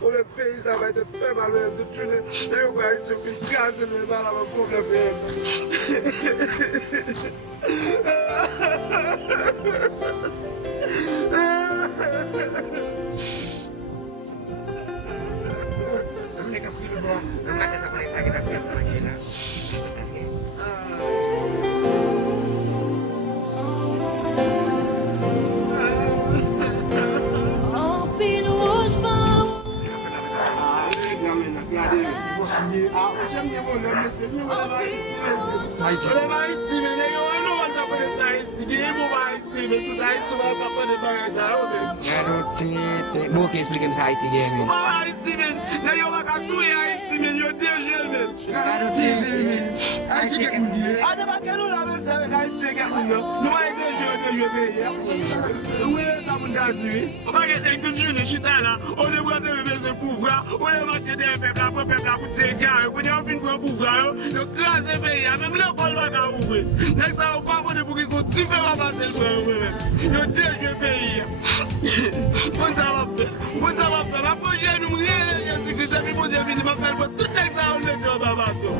Ou le pays, ça va être fait mal, de tuer les gens, il suffit de gazer les balles avant pour le pays. Mereka pergi berdua, ada sama yang sakit tapi yang lagi lah. Bom que explica me Haiti game. Haiti men, na yo wak atuye Haiti men, yo deje men. Haiti game. Ade ba kenou la men se wek Haiti feke moun yo. Nou wa deje be ya. Ouye sa moun dazi we. O ba gen ten koujine chita la, o le wate we beze pouvra, o le wate de pepla pou te gare, pou yon fin pou pouvra yo, yo krase be ya, men le kol waka ouvre. Nek sa ou pa kone pou ki son tife wapase l pou yo. Yo deje be ya. Bon sa wapse, ma pouje nou mwen yon sikrite mi pouje vini ma fel pou tout nek sa ou nek yo babato.